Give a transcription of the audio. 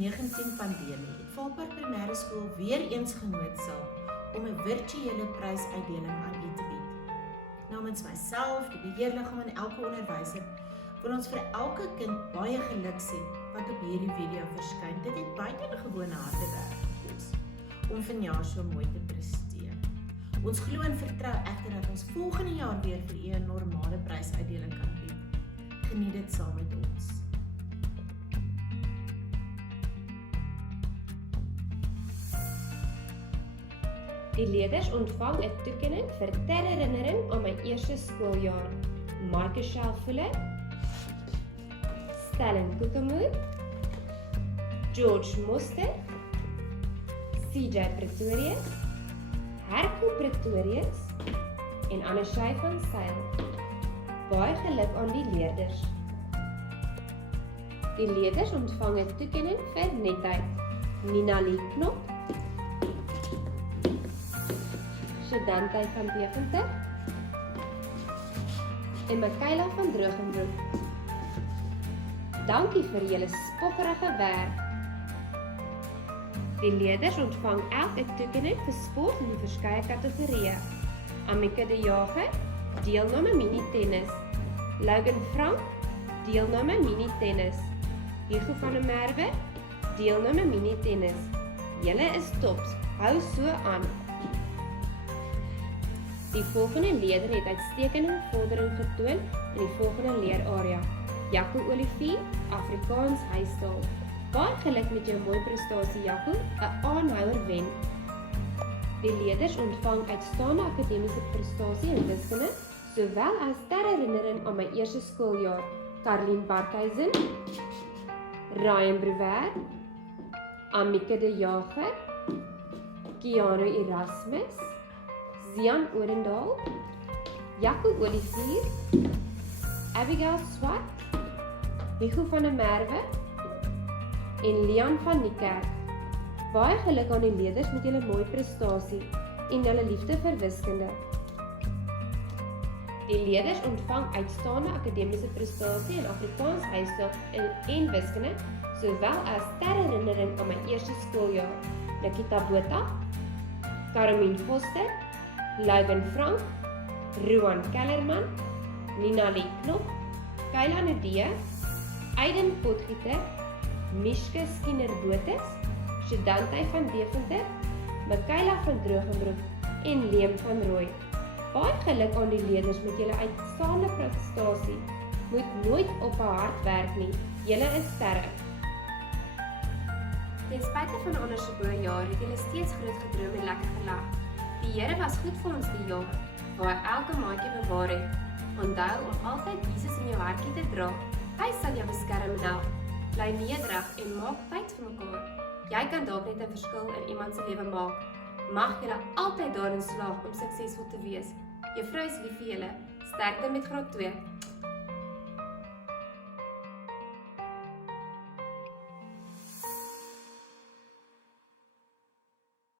COVID-19 pandemie het Vaalpark Primêre Skool weer eens genoodsaak om 'n virtuele prysuitdeling aan u te bied. Namens myself, die beheerliggaam en elke onderwyser, wil ons vir elke kind baie geluk sê wat op hierdie video verskyn. Dit het buitengewone harde werk gekos om vanjaar so mooi te presteer. Ons glo en vertrou egter dat ons volgende jaar weer vir u 'n normale prysuitdeling kan bied. Geniet dit saam met ons. Die leerders ontvang 'n toekenning vir ter herinnering aan my eerste skooljaar. Michael Fuller, Stellan Kokemoer, George Moster, CJ Pretorius, Herco Pretorius en Anne-Shay van Sail. Baie geluk aan die leerders. Die leerders ontvang 'n toekenning vir netheid. Nina-Lee Knop, Shedantay van Deventer en Michaela van Drogenbroek. Dankie vir julle spoggerige werk. Die leerders ontvang elk 'n toekenning vir sport in verskeie kategorieë. Amika de Jager, deelname mini-tennis. Logan Frank, deelname mini-tennis. Hugo van der Merwe, deelname mini-tennis. Julle is tops, hou so aan. Die volgende leerder het uitstekende vordering getoon in die volgende leerarea. Jaco Olivier, Afrikaans huistaal. Baie geluk met jou mooi prestasie, Jaco, 'n aanhouer wen. Die leerders ontvang uitstaande akademiese prestasie in wiskunde, sowel as ter herinnering aan my eerste skooljaar. Karlien Barkhuizen, Ryan Brewer, Amika de Jager, Keanu Erasmus, Zian Odendaal, Jaco Olivier, Abigail Swart, Hugo van der Merwe en Leon van Niekerk. Baie geluk aan die leerders met julle mooi prestasie en julle liefde vir wiskunde. Die leerders ontvang uitstaande akademiese prestasie in Afrikaans huistaal en wiskunde, sowel as ter herinnering aan my eerste skooljaar. Nikita Botha, Carmine Foster, Logan Frank, Roan Kellerman, Nina-Lee Knop, Kyla Nedee, Aiden Potgieter, Mishke Skinner-Botes, Shedantay van Deventer, Michaela van Drogenbroek en Leem van Rooi. Baie geluk aan die leerders met julle uitstaande prestasie. Moet nooit op 'n hard werk nie. Julle is sterk. Ten spyte van ons ondersoeke jaar het julle steeds groot gedroom en lekker gelag. Die Here was goed vir ons die jaar, waar hy elke maatjie bewaar het. Onthou om altyd Jesus in jou hartjie te dra. Hy sal jou beskerm en help. Bly nederig en maak tyd vir mekaar. Jy kan dalk net 'n verskil in iemand se lewe maak. Mag julle altyd daarin slaag om suksesvol te wees. Juffrou is lief vir julle. Sterkte met graad 2.